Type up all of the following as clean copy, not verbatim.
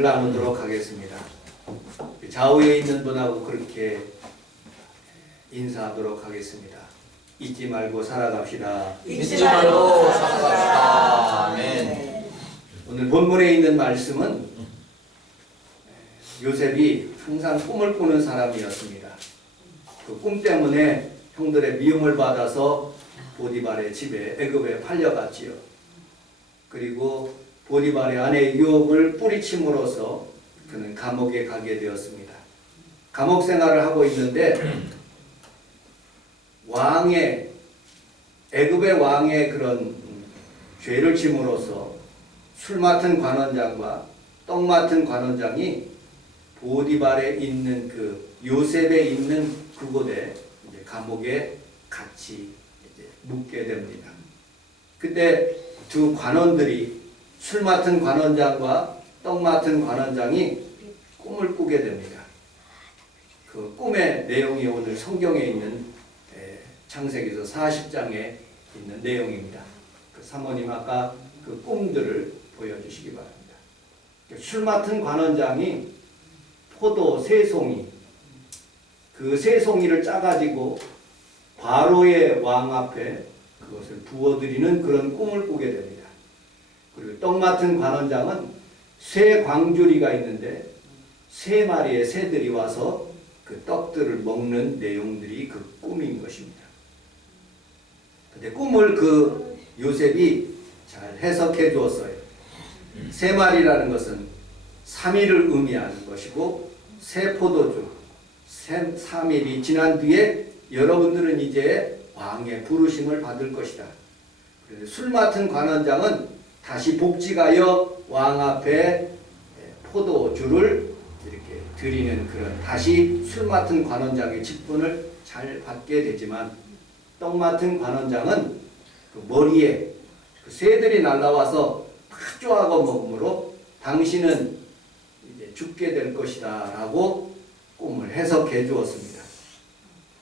이야기를 나누도록 하겠습니다. 좌우에 있는 분하고 그렇게 인사하도록 하겠습니다. 잊지 말고 살아갑시다. 잊지 말고 살아갑시다. 아멘. 오늘 본문에 있는 말씀은 요셉이 항상 꿈을 꾸는 사람이었습니다. 그 꿈 때문에 형들의 미움을 받아서 보디발의 집에 애굽에 팔려갔지요. 그리고 보디발의 아내의 유혹을 뿌리침으로써 그는 감옥에 가게 되었습니다. 감옥 생활을 하고 있는데 애굽의 왕의 그런 죄를 짐으로써 술 맡은 관원장과 떡 맡은 관원장이 보디발에 있는 그 요셉에 있는 그곳에 이제 감옥에 같이 이제 묵게 됩니다. 그때 두 관원들이 술 맡은 관원장과 떡 맡은 관원장이 꿈을 꾸게 됩니다. 그 꿈의 내용이 오늘 성경에 있는 창세기서 40장에 있는 내용입니다. 그 사모님 아까 그 꿈들을 보여주시기 바랍니다. 술 맡은 관원장이 포도 세 송이, 그 세 송이를 짜가지고 바로의 왕 앞에 그것을 부어드리는 그런 꿈을 꾸게 됩니다. 그리고 떡 맡은 관원장은 새 광주리가 있는데 세 마리의 새들이 와서 그 떡들을 먹는 내용들이 그 꿈인 것입니다. 근데 꿈을 그 요셉이 잘 해석해 주었어요. 세 마리라는 것은 3일을 의미하는 것이고 새 포도주 3일이 지난 뒤에 여러분들은 이제 왕의 부르심을 받을 것이다. 술 맡은 관원장은 다시 복직하여 왕 앞에 포도주를 이렇게 드리는 그런 다시 술 맡은 관원장의 직분을 잘 받게 되지만 떡 맡은 관원장은 그 머리에 그 새들이 날라와서 파주하고 먹으므로 당신은 이제 죽게 될 것이다 라고 꿈을 해석해 주었습니다.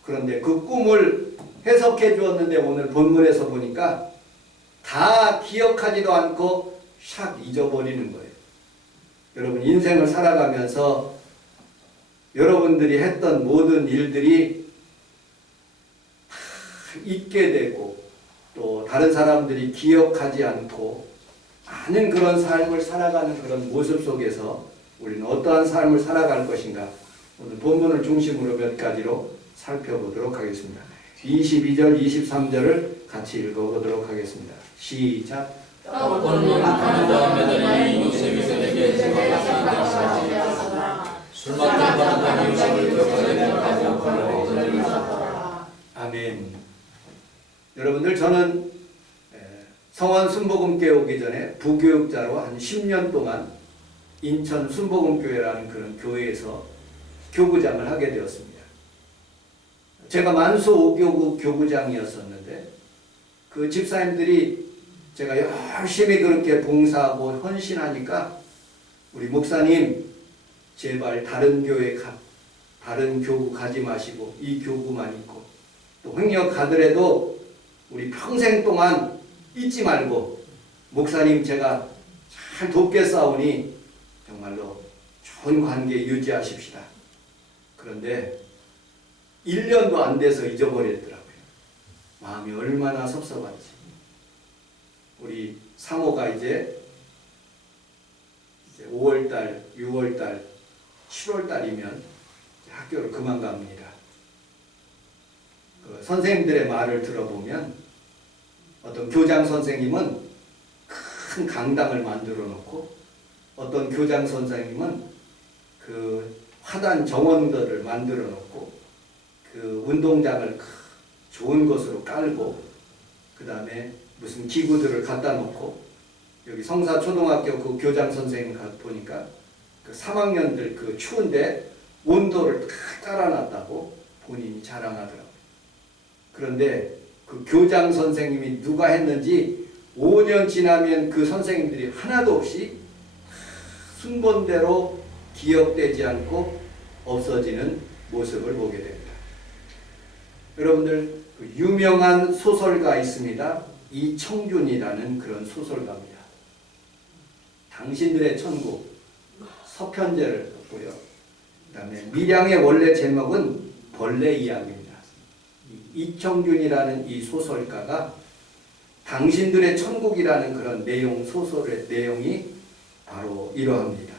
그런데 그 꿈을 해석해 주었는데 오늘 본문에서 보니까 다 기억하지도 않고 샥 잊어버리는 거예요. 여러분 인생을 살아가면서 여러분들이 했던 모든 일들이 잊게 되고 또 다른 사람들이 기억하지 않고 많은 그런 삶을 살아가는 그런 모습 속에서 우리는 어떠한 삶을 살아갈 것인가 오늘 본문을 중심으로 몇 가지로 살펴보도록 하겠습니다. 22절 23절을 같이 읽어보도록 하겠습니다. 시작. 떡을 맡는 자매들이 요셉이 그에게 제공하였으나 술 맡은 관원장이 요셉을 기억하게 되고 그를 얻으리라. 아멘. 여러분들 저는 성원 순복음교회 오기 전에 부교육자로 한 10년 동안 인천 순복음교회라는 그런 교회에서 교구장을 하게 되었습니다. 제가 만수 5교구 교구장이었었는데 그 집사님들이 제가 열심히 그렇게 봉사하고 헌신하니까 우리 목사님 제발 다른 교구 가지 마시고 이 교구만 있고 또 횡령 가더라도 우리 평생 동안 잊지 말고 목사님 제가 잘 돕겠사오니 정말로 좋은 관계 유지하십시다. 그런데 1년도 안 돼서 잊어버렸더라고요. 마음이 얼마나 섭섭한지. 우리 사모가 이제 5월달, 6월달, 7월달이면 학교를 그만 갑니다. 그 선생님들의 말을 들어보면 어떤 교장 선생님은 큰 강당을 만들어 놓고 어떤 교장 선생님은 그 화단 정원들을 만들어 놓고 그 운동장을 좋은 곳으로 깔고 그 다음에 무슨 기구들을 갖다 놓고 여기 성사초등학교 그 교장 선생님 보니까 그 3학년들 그 추운데 온도를 다 깔아놨다고 본인이 자랑하더라고요. 그런데 그 교장 선생님이 누가 했는지 5년 지나면 그 선생님들이 하나도 없이 순번대로 기억되지 않고 없어지는 모습을 보게 됩니다. 여러분들 그 유명한 소설가 있습니다. 이청준이라는 그런 소설가입니다. 당신들의 천국, 서편제를 했고요. 그다음에 밀양의 원래 제목은 벌레 이야기입니다. 이청준이라는 이 소설가가 당신들의 천국이라는 그런 내용, 소설의 내용이 바로 이러합니다.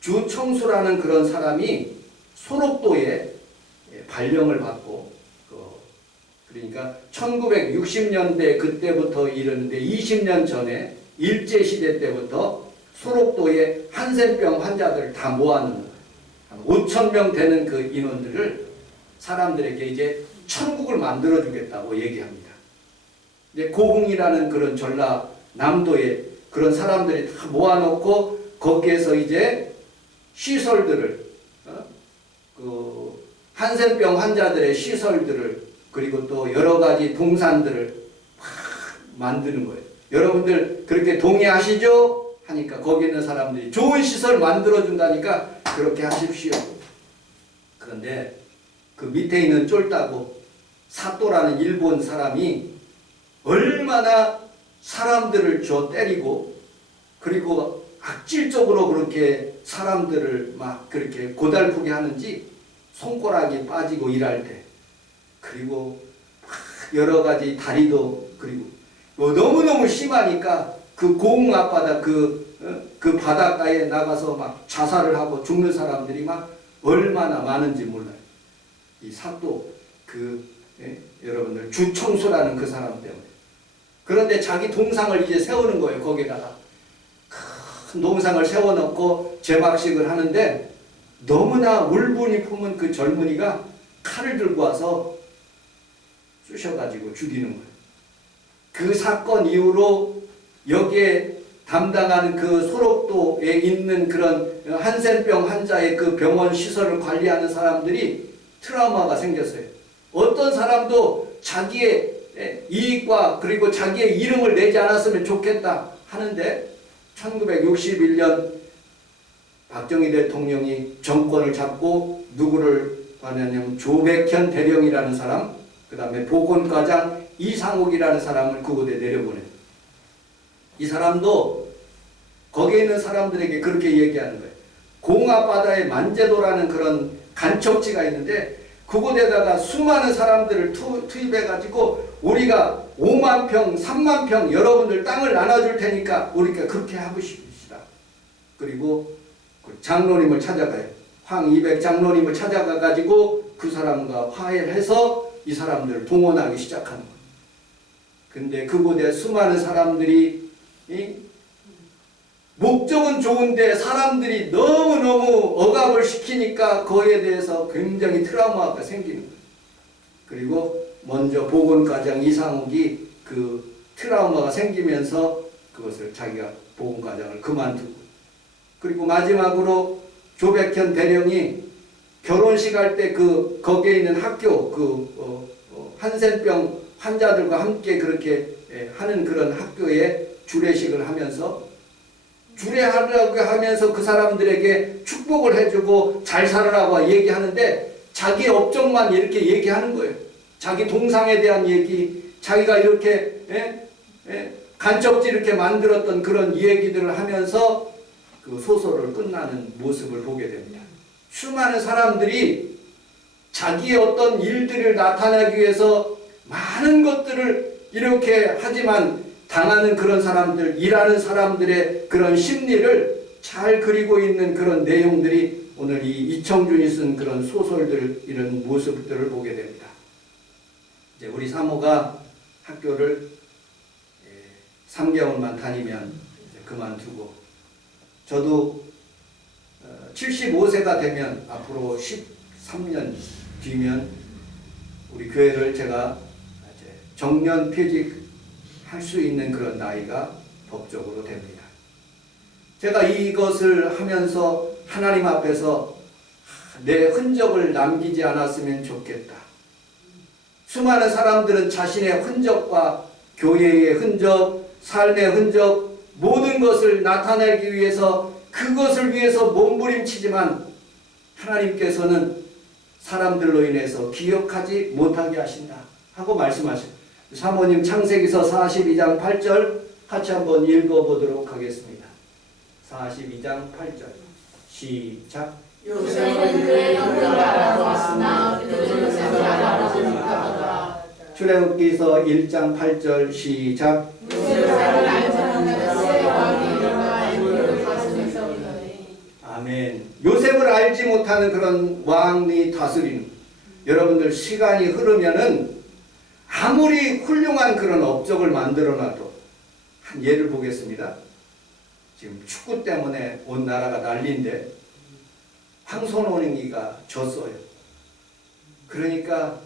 주청수라는 그런 사람이 소록도에 발령을 받고, 그러니까 1960년대 그때부터 이르는데 20년 전에 일제시대 때부터 소록도에 한센병 환자들을 다 모아놓는 거예요. 한 5,000명 되는 그 인원들을 사람들에게 이제 천국을 만들어주겠다고 얘기합니다. 이제 고흥이라는 그런 전라남도에 그런 사람들이 다 모아놓고 거기에서 이제 시설들을, 그 한센병 환자들의 시설들을, 그리고 또 여러 가지 동산들을 막 만드는 거예요. 여러분들 그렇게 동의하시죠? 하니까 거기 있는 사람들이 좋은 시설 만들어준다니까 그렇게 하십시오. 그런데 그 밑에 있는 쫄따구 사또라는 일본 사람이 얼마나 사람들을 때리고, 그리고 악질적으로 그렇게 사람들을 막 그렇게 고달프게 하는지, 손가락이 빠지고 일할 때, 그리고 여러 가지 다리도, 그리고 너무너무 심하니까 그 고흥 앞바다 그 바닷가에 나가서 막 자살을 하고 죽는 사람들이 막 얼마나 많은지 몰라요. 이 사또 여러분들 주청소라는 그 사람 때문에. 그런데 자기 동상을 이제 세우는 거예요. 거기다가 큰 동상을 세워놓고 제막식을 하는데, 너무나 울분이 품은 그 젊은이가 칼을 들고 와서 쑤셔가지고 죽이는 거예요. 그 사건 이후로 여기에 담당하는 그 소록도에 있는 그런 한센병 환자의 그 병원 시설을 관리하는 사람들이 트라우마가 생겼어요. 어떤 사람도 자기의 이익과 그리고 자기의 이름을 내지 않았으면 좋겠다 하는데, 1961년 박정희 대통령이 정권을 잡고 누구를 하냐면 조백현 대령이라는 사람, 그 다음에 보건과장 이상욱이라는 사람을 그곳에 내려보내요. 이 사람도 거기에 있는 사람들에게 그렇게 얘기하는 거예요. 공합바다에 만제도라는 그런 간척지가 있는데 그곳에다가 수많은 사람들을 투입해가지고 우리가 5만 평, 3만 평 여러분들 땅을 나눠줄 테니까 우리가 그렇게 하고 싶으시다. 그리고 그 장로님을 찾아가요. 황200 장로님을 찾아가가지고 그 사람과 화해를 해서 이 사람들을 동원하기 시작하는 거예요. 근데 그곳에 수많은 사람들이 목적은 좋은데 사람들이 너무너무 억압을 시키니까 그에 대해서 굉장히 트라우마가 생기는 거예요. 그리고 먼저 보건과장 이상욱이 그 트라우마가 생기면서 그것을 자기가 보건과장을 그만두고, 그리고 마지막으로 조백현 대령이 결혼식 할 때 거기에 있는 학교 한센병 환자들과 함께 그렇게 하는 그런 학교에 주례식을 하면서 주례하려고 하면서 그 사람들에게 축복을 해주고 잘 살아라고 얘기하는데 자기 업적만 이렇게 얘기하는 거예요. 자기 동상에 대한 얘기, 자기가 이렇게 간척지 이렇게 만들었던 그런 얘기들을 하면서 그 소설을 끝나는 모습을 보게 됩니다. 수많은 사람들이 자기의 어떤 일들을 나타내기 위해서 많은 것들을 이렇게 하지만 당하는 그런 사람들, 일하는 사람들의 그런 심리를 잘 그리고 있는 그런 내용들이 오늘 이 이청준이 쓴 그런 소설들, 이런 모습들을 보게 됩니다. 이제 우리 사모가 학교를 3개월만 다니면 이제 그만두고, 저도 75세가 되면 앞으로 13년 뒤면 우리 교회를 제가 이제 정년 퇴직할 수 있는 그런 나이가 법적으로 됩니다. 제가 이것을 하면서 하나님 앞에서 내 흔적을 남기지 않았으면 좋겠다. 수많은 사람들은 자신의 흔적과 교회의 흔적, 삶의 흔적, 모든 것을 나타내기 위해서 그것을 위해서 몸부림치지만 하나님께서는 사람들로 인해서 기억하지 못하게 하신다 하고 말씀하셔요. 사모님 창세기서 42장 8절 같이 한번 읽어보도록 하겠습니다. 42장 8절 시작. 요셉은 그의 형들을 알아보았으나 그들은 요셉을 알아보지 못하더라. 출애굽기서 1장 8절 시작. 요셉을 알지 못하여 왕이 일어나 애굽으로 가슴에서 오더니. 아멘. 요셉을 알지 못하는 그런 왕이 다스리는, 여러분들 시간이 흐르면은 아무리 훌륭한 그런 업적을 만들어놔도, 한 예를 보겠습니다. 지금 축구 때문에 온 나라가 난리인데 황선홍이가 졌어요. 그러니까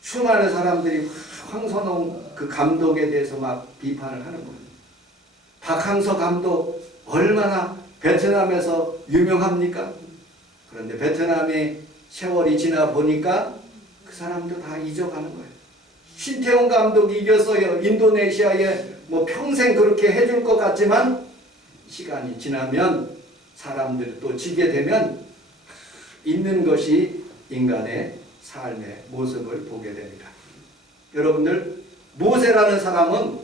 수많은 사람들이 황선홍 그 감독에 대해서 막 비판을 하는 거예요. 박항서 감독 얼마나 베트남에서 유명합니까? 그런데 베트남의 세월이 지나 보니까 그 사람도 다 잊어가는 거예요. 신태용 감독이 이겼어요. 인도네시아에 뭐 평생 그렇게 해줄 것 같지만 시간이 지나면 사람들이 또 지게 되면 있는 것이 인간의 삶의 모습을 보게 됩니다. 여러분들, 모세라는 사람은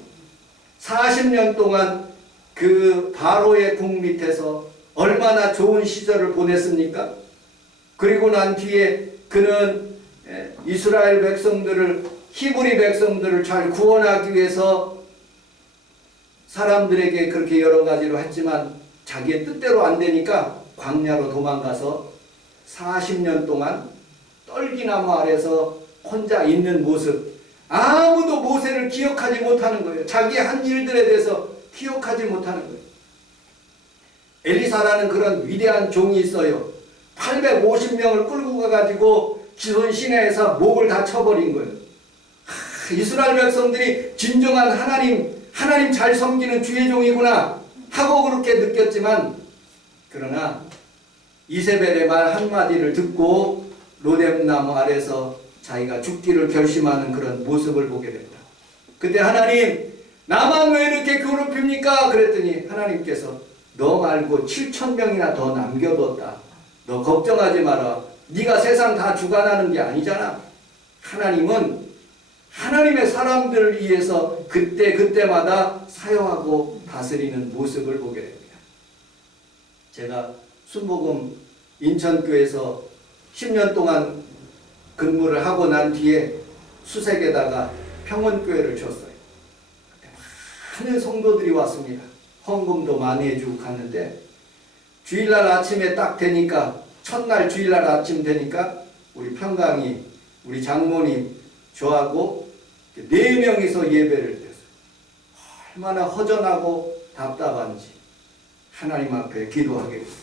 40년 동안 그 바로의 국 밑에서 얼마나 좋은 시절을 보냈습니까? 그리고 난 뒤에 그는 이스라엘 백성들을, 히브리 백성들을 잘 구원하기 위해서 사람들에게 그렇게 여러 가지로 했지만 자기의 뜻대로 안 되니까 광야로 도망가서 40년 동안 떨기나무 아래서 혼자 있는 모습, 아무도 모세를 기억하지 못하는 거예요. 자기 한 일들에 대해서 기억하지 못하는 거예요. 엘리사라는 그런 위대한 종이 있어요. 850명을 끌고 가가지고 기손 시내에서 목을 다 쳐버린 거예요. 이스라엘 백성들이 진정한 하나님 잘 섬기는 주의 종이구나 하고 그렇게 느꼈지만, 그러나 이세벨의 말 한마디를 듣고 로뎀나무 아래서 자기가 죽기를 결심하는 그런 모습을 보게 됩니다. 그때 하나님, 나만 왜 이렇게 괴롭힙니까? 그랬더니 하나님께서 너 말고 7,000명이나 더 남겨뒀다. 너 걱정하지 마라. 네가 세상 다 주관하는 게 아니잖아. 하나님은 하나님의 사람들을 위해서 그때마다 사용하고 다스리는 모습을 보게 됩니다. 제가 순복음 인천교회에서 10년 동안 근무를 하고 난 뒤에 수색에다가 평원교회를 줬어요. 많은 성도들이 왔습니다. 헌금도 많이 해주고 갔는데 주일날 아침에 딱 되니까, 첫날 주일날 아침 되니까 우리 평강이, 우리 장모님, 저하고 4명이서 예배를 드렸어요. 얼마나 허전하고 답답한지 하나님 앞에 기도하게 됐어요.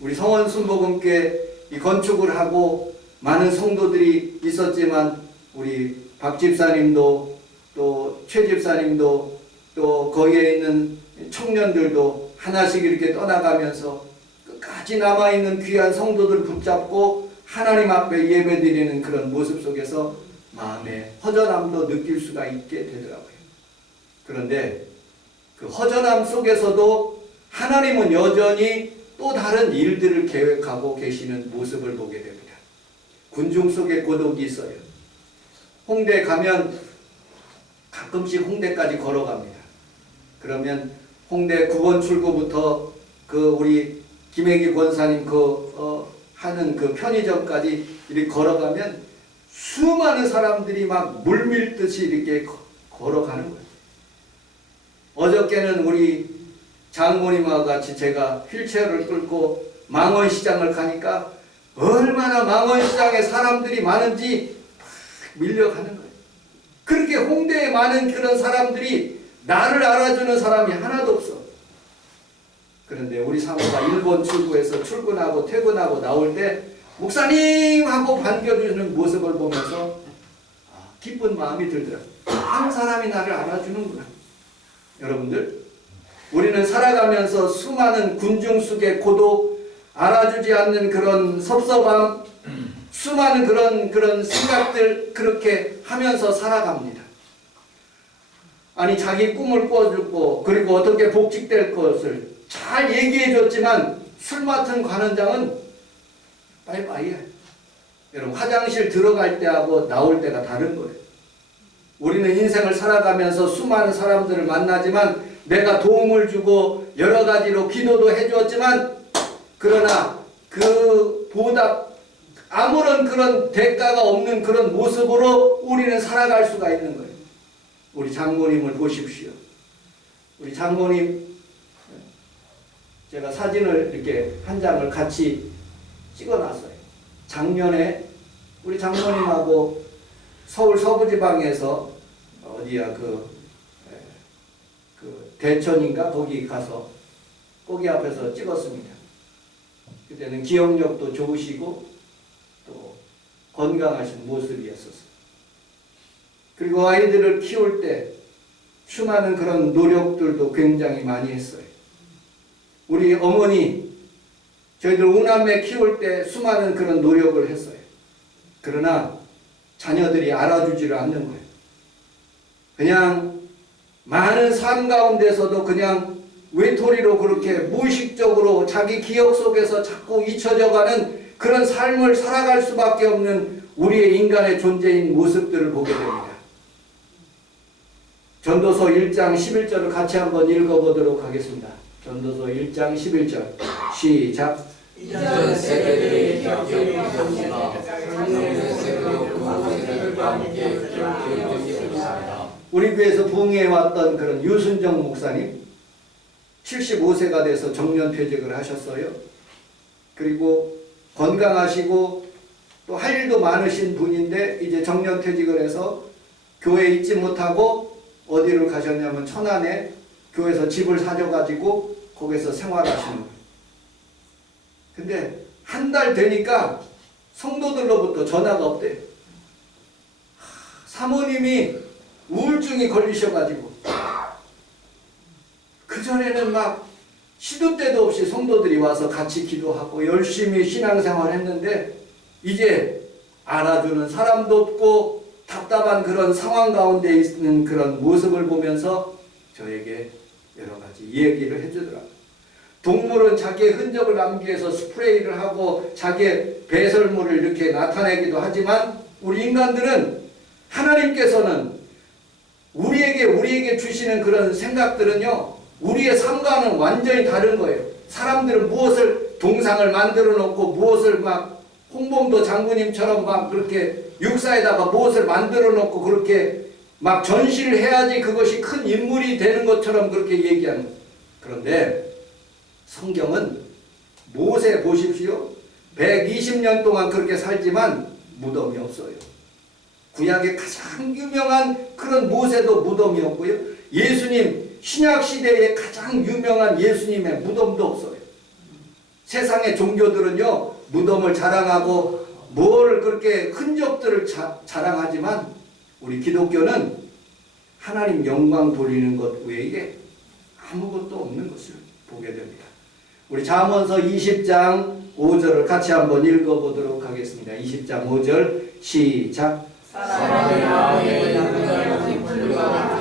우리 성원 순복음교회 이 건축을 하고 많은 성도들이 있었지만 우리 박 집사님도 또 최 집사님도 또 거기에 있는 청년들도 하나씩 이렇게 떠나가면서 끝까지 남아있는 귀한 성도들 붙잡고 하나님 앞에 예배드리는 그런 모습 속에서 마음의 허전함도 느낄 수가 있게 되더라고요. 그런데 그 허전함 속에서도 하나님은 여전히 또 다른 일들을 계획하고 계시는 모습을 보게 됩니다. 군중 속에 고독이 있어요. 홍대 가면 가끔씩 홍대까지 걸어갑니다. 그러면 홍대 9번 출구부터 그 우리 김혜기 권사님 하는 그 편의점까지 이렇게 걸어가면 수많은 사람들이 막 물밀듯이 이렇게 걸어가는 거예요. 어저께는 우리 장모님과 같이 제가 휠체어를 끌고 망원시장을 가니까 얼마나 망원시장에 사람들이 많은지 밀려가는 거예요. 그렇게 홍대에 많은 그런 사람들이 나를 알아주는 사람이 하나도 없어. 그런데 우리 사모가 일본 출구에서 출근하고 퇴근하고 나올 때 목사님 하고 반겨주는 모습을 보면서 기쁜 마음이 들더라고요. 한 사람이 나를 알아주는구나. 여러분들, 우리는 살아가면서 수많은 군중 속의 고독, 알아주지 않는 그런 섭섭함, 수많은 그런 생각들 그렇게 하면서 살아갑니다. 아니 자기 꿈을 꿔주고 그리고 어떻게 복직될 것을 잘 얘기해줬지만 술 맡은 관원장은 빠이빠이해. 여러분, 화장실 들어갈 때하고 나올 때가 다른 거예요. 우리는 인생을 살아가면서 수많은 사람들을 만나지만 내가 도움을 주고 여러 가지로 기도도 해주었지만 그러나 그 보답 아무런 그런 대가가 없는 그런 모습으로 우리는 살아갈 수가 있는 거예요. 우리 장모님을 보십시오. 우리 장모님 제가 사진을 이렇게 한 장을 같이 찍어놨어요. 작년에 우리 장모님하고 서울 서부지방에서 어디야 그 대천인가 거기 가서 거기 앞에서 찍었습니다. 그때는 기억력도 좋으시고 또 건강하신 모습이었었어요. 그리고 아이들을 키울 때 수많은 그런 노력들도 굉장히 많이 했어요. 우리 어머니 저희들 오남매 키울 때 수많은 그런 노력을 했어요. 그러나 자녀들이 알아주지를 않는 거예요. 그냥 많은 삶 가운데서도 그냥 외톨이로 그렇게 무의식적으로 자기 기억 속에서 자꾸 잊혀져가는 그런 삶을 살아갈 수밖에 없는 우리의 인간의 존재인 모습들을 보게 됩니다. 전도서 1장 11절을 같이 한번 읽어보도록 하겠습니다. 전도서 1장 11절 시작. 이전 세대들의 기억이 없으나 작년의 세대로 그 세대들과 함께 기억이 없습니다. 우리 교회에서 부흥해왔던 그런 유순정 목사님 75세가 돼서 정년퇴직을 하셨어요. 그리고 건강하시고 또 할 일도 많으신 분인데 이제 정년퇴직을 해서 교회에 있지 못하고 어디를 가셨냐면 천안에 교회에서 집을 사줘가지고 거기서 생활하시는 거예요. 근데 한 달 되니까 성도들로부터 전화가 없대요. 사모님이 우울증이 걸리셔가지고 그전에는 막 시도 때도 없이 성도들이 와서 같이 기도하고 열심히 신앙생활 했는데 이제 알아주는 사람도 없고 답답한 그런 상황 가운데 있는 그런 모습을 보면서 저에게 여러 가지 얘기를 해주더라고요. 동물은 자기의 흔적을 남기기 위해서 스프레이를 하고 자기의 배설물을 이렇게 나타내기도 하지만 우리 인간들은 하나님께서는 우리에게 주시는 그런 생각들은요, 우리의 삶과는 완전히 다른 거예요. 사람들은 무엇을 동상을 만들어 놓고 무엇을 막 홍범도 장군님처럼 막 그렇게 육사에다가 무엇을 만들어 놓고 그렇게 막 전시를 해야지 그것이 큰 인물이 되는 것처럼 그렇게 얘기하는 거예요. 그런데 성경은 모세 보십시오. 120년 동안 그렇게 살지만 무덤이 없어요. 구약의 가장 유명한 그런 모세도 무덤이 없고요. 예수님 신약시대에 가장 유명한 예수님의 무덤도 없어요. 세상의 종교들은요 무덤을 자랑하고 뭘 그렇게 흔적들을 자랑하지만 우리 기독교는 하나님 영광 돌리는 것 외에 아무것도 없는 것을 보게 됩니다. 우리 잠언서 20장 5절을 같이 한번 읽어보도록 하겠습니다. 20장 5절 시작. 사람의 마음에 있는 불과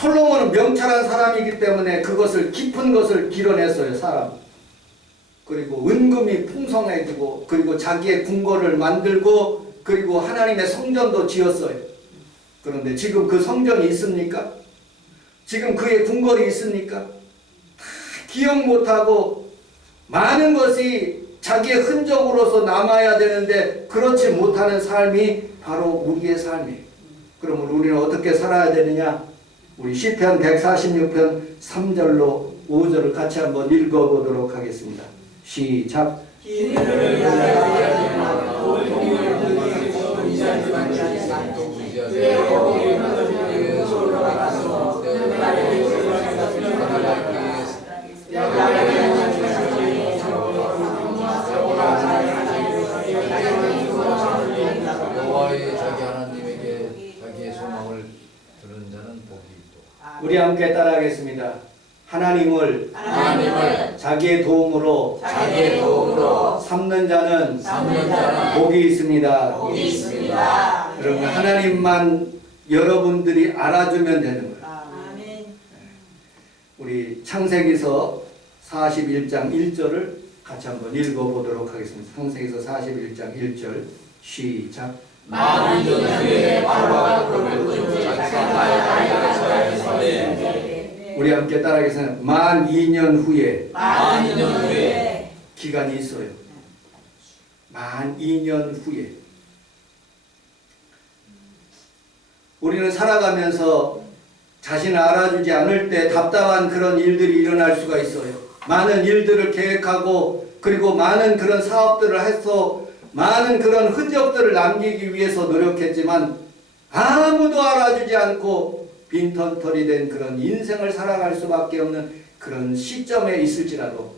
솔로몬은 명철한 사람이기 때문에 그것을 깊은 것을 길어냈어요. 사람. 그리고 은금이 풍성해지고 그리고 자기의 궁궐을 만들고 그리고 하나님의 성전도 지었어요. 그런데 지금 그 성전이 있습니까? 지금 그의 궁궐이 있습니까? 다 기억 못하고 많은 것이 자기의 흔적으로서 남아야 되는데 그렇지 못하는 삶이 바로 우리의 삶이에요. 그러면 우리는 어떻게 살아야 되느냐? 우리 시편 146편 3절로 5절을 같이 한번 읽어보도록 하겠습니다. 시작. 우리 함께 따라하겠습니다. 하나님을 자기의 도움으로 삼는 자는 복이 있습니다. 여러분 하나님만 여러분들이 알아주면 되는 거예요. 우리 창세기서 41장 1절을 같이 한번 읽어보도록 하겠습니다. 창세기서 41장 1절 시작. 많은 전투에 바로가 그를 쫓고 자기가 나의 다리가 서야 했으되 우리 함께 따라하겠습니다. 만 2년 후에 만 2년 후에 기간이 있어요. 만 2년 후에 우리는 살아가면서 자신을 알아주지 않을 때 답답한 그런 일들이 일어날 수가 있어요. 많은 일들을 계획하고 그리고 많은 그런 사업들을 해서 많은 그런 흔적들을 남기기 위해서 노력했지만 아무도 알아주지 않고 빈털터리 된 그런 인생을 살아갈 수밖에 없는 그런 시점에 있을지라도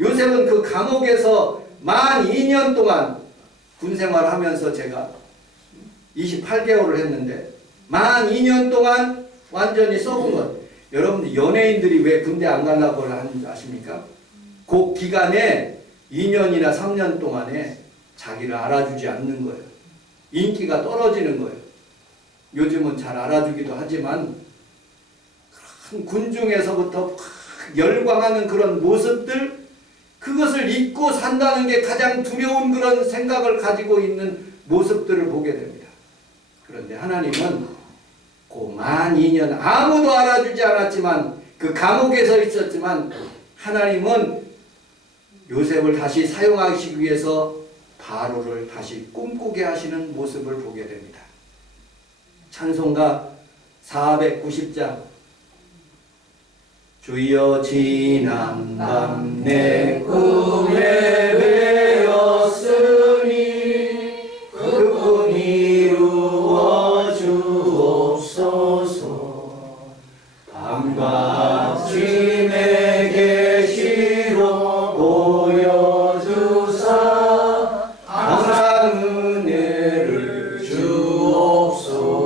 요셉은 그 감옥에서 만 2년 동안 군생활을 하면서 제가 28개월을 했는데 만 2년 동안 완전히 썩은 것. 여러분 연예인들이 왜 군대 안 가려고 하는지 아십니까? 그 기간에 2년이나 3년 동안에 자기를 알아주지 않는 거예요. 인기가 떨어지는 거예요. 요즘은 잘 알아주기도 하지만 큰 군중에서부터 열광하는 그런 모습들, 그것을 잊고 산다는 게 가장 두려운 그런 생각을 가지고 있는 모습들을 보게 됩니다. 그런데 하나님은 그 만 2년 아무도 알아주지 않았지만 그 감옥에서 있었지만 하나님은 요셉을 다시 사용하시기 위해서 바로를 다시 꿈꾸게 하시는 모습을 보게 됩니다. 찬송가 490장 주여 지난 밤 내 꿈에 배었으니 그 꿈 이루어 주옵소서. 밤과 아침의 계시로 보여주사 항상 은혜를 주옵소서.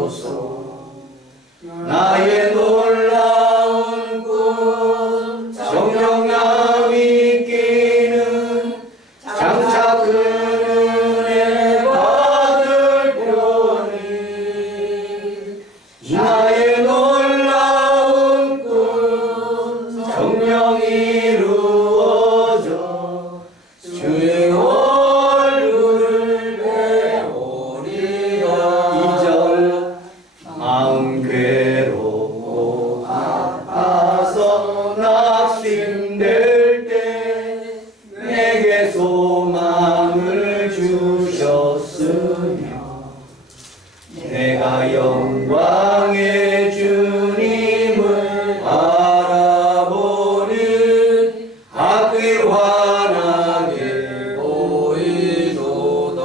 나의 놀라운 꿈 정령함이 끼는 장차 그 은혜 받을 표니 나의 놀라운 꿈 정령 이루어져 주의 얼굴을 배우리라. 2절 마음 괴롭고 아파서 낙심될 때 내게 소망을 주셨으며 내가 영광의 주님을 바라보니 앞이 환하게 보이도다.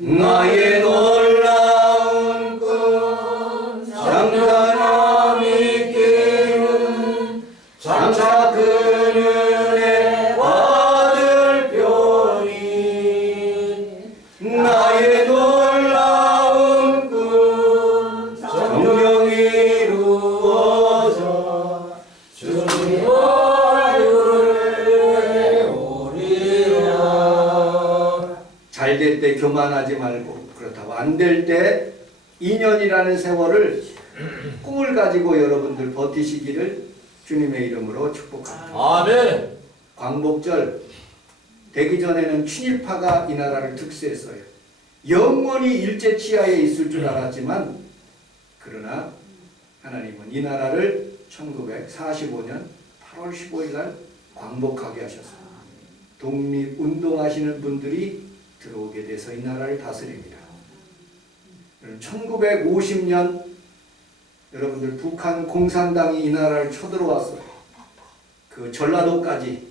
나의 놀라운 꿈 장단함이 끼는 장차 그 은혜 받을 표니 나의 놀라운 꿈 정령 이루어져 주님 얼굴을 배우리라. 잘 될 때 교만하지 말고 그렇다고 안 될 때 2년이라는 세월을 꿈을 가지고 여러분들 버티시기를 주님의 이름으로 축복합니다. 아멘. 광복절 되기 전에는 친일파가 이 나라를 특수했어요. 영원히 일제치하에 있을 줄 알았지만 그러나 하나님은 이 나라를 1945년 8월 15일 날 광복하게 하셨습니다. 독립운동하시는 분들이 들어오게 돼서 이 나라를 다스립니다. 1950년 여러분들 북한 공산당이 이 나라를 쳐들어왔어요. 그 전라도까지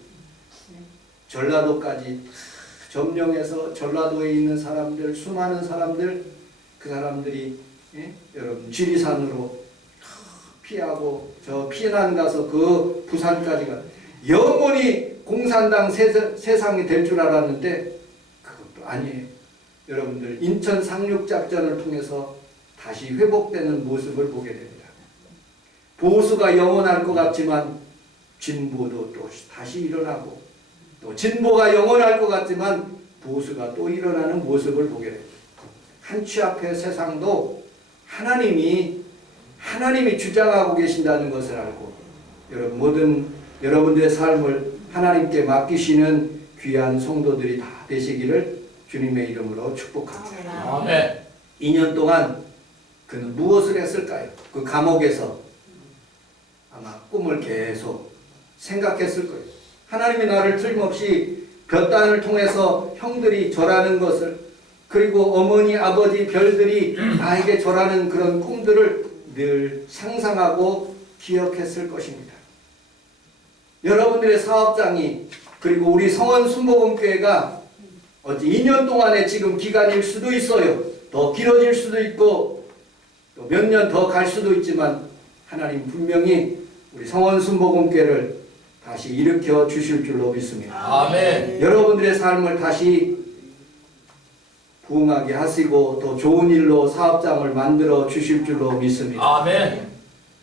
점령해서 전라도에 있는 사람들, 수많은 사람들, 그 사람들이 여러분 지리산으로 피하고 저 피난 가서 그 부산까지 가 영원히 공산당 세상이 될 줄 알았는데 그것도 아니에요. 여러분들 인천 상륙작전을 통해서 다시 회복되는 모습을 보게 됩니다. 보수가 영원할 것 같지만 진보도 또 다시 일어나고 또 진보가 영원할 것 같지만 보수가 또 일어나는 모습을 보게 됩니다. 한치 앞의 세상도 하나님이 주장하고 계신다는 것을 알고 여러분들의 삶을 하나님께 맡기시는 귀한 성도들이 다 되시기를 주님의 이름으로 축복합니다. 아멘. 2년 동안 그는 무엇을 했을까요? 그 감옥에서 아마 꿈을 계속 생각했을 거예요. 하나님이 나를 틀림없이 볕단을 통해서 형들이 절하는 것을, 그리고 어머니 아버지 별들이 나에게 절하는 그런 꿈들을 늘 상상하고 기억했을 것입니다. 여러분들의 사업장이, 그리고 우리 성원 순복음교회가 어찌 2년 동안의 지금 기간일 수도 있어요. 더 길어질 수도 있고 또 몇 년 더 갈 수도 있지만 하나님 분명히 우리 성원 순복음교회를 다시 일으켜 주실 줄로 믿습니다. 아멘. 여러분들의 삶을 다시 부흥하게 하시고 더 좋은 일로 사업장을 만들어 주실 줄로 믿습니다. 아멘.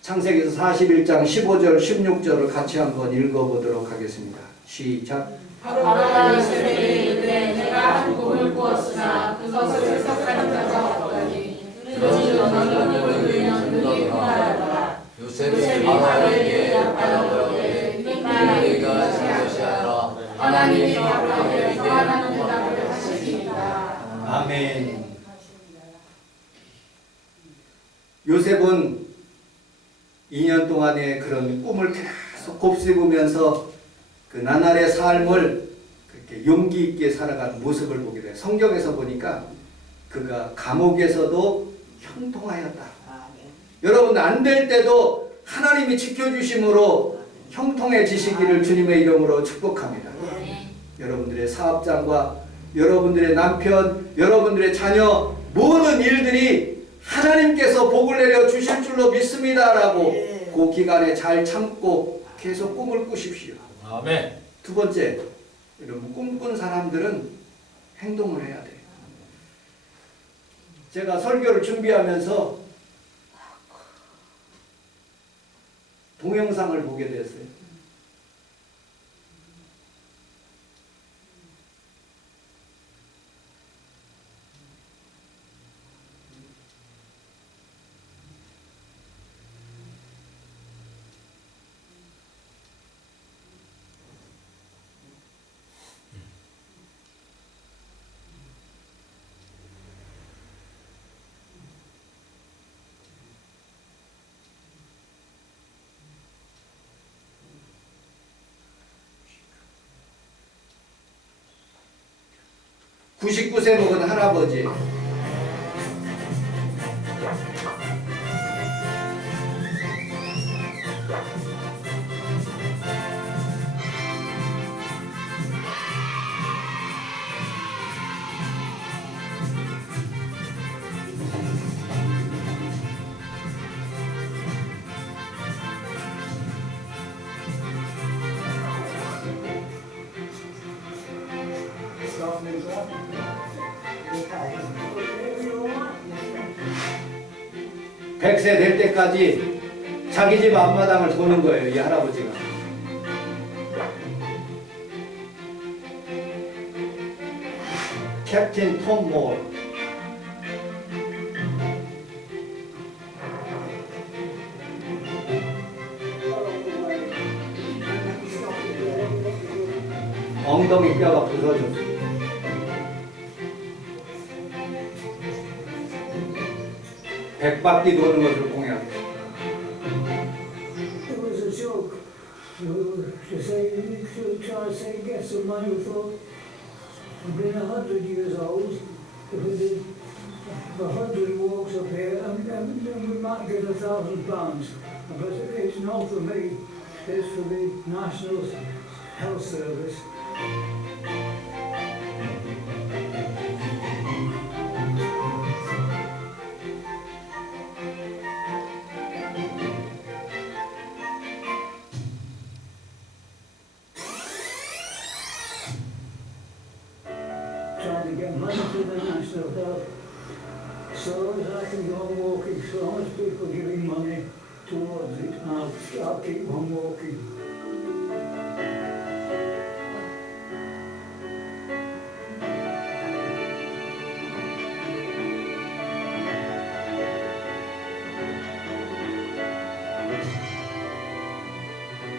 창세기서 41장 15절 16절을 같이 한번 읽어보도록 하겠습니다. 시작. 바로가 요셉에게 이르되 내가 한 꿈을 꾸었으나 그것을 해석하는 자가 없더니 그러지 너는 꿈을 이루면 그게 그날이라. 요셉이 바로에게 답하되 내가 지은 것이 아니라 하나님이 바로에게 성하는 대답을 하시니이다. 아멘. 요셉은 2년 동안의 그런 꿈을 계속 곱씹으면서 그 나날의 삶을 그렇게 용기 있게 살아가는 모습을 보게 돼요. 성경에서 보니까 그가 감옥에서도 형통하였다. 여러분 안 될 때도 하나님이 지켜주심으로 형통해지시기를 주님의 이름으로 축복합니다. 여러분들의 사업장과 여러분들의 남편, 여러분들의 자녀 모든 일들이 하나님께서 복을 내려 주실 줄로 믿습니다라고 그 기간에 잘 참고 계속 꿈을 꾸십시오. 아멘. 두 번째, 여러분 꿈꾼 사람들은 행동을 해야 돼요. 제가 설교를 준비하면서 동영상을 보게 됐어요. (99세) 먹은 할아버지, (100세) 될 때까지 자기 집 앞마당을 도는 거예요, 이 할아버지가. 캡틴 톰 몰. 엉덩이 뼈가 부서졌어. 백바퀴 도는 것을 공약했어. It was a joke to say, to try to say, get some money. We thought, I've been 100 years old. If we did 100 walks up here, and we might get £1,000. But it's not for me, it's for the National Health Service. Trying to get money to the National Health, so as I can go on walking. So much people giving money towards it, and I'll keep on walking.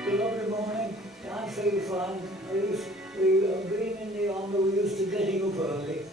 Lovely morning, I feel fine. We've been in the army, we're used to getting up early.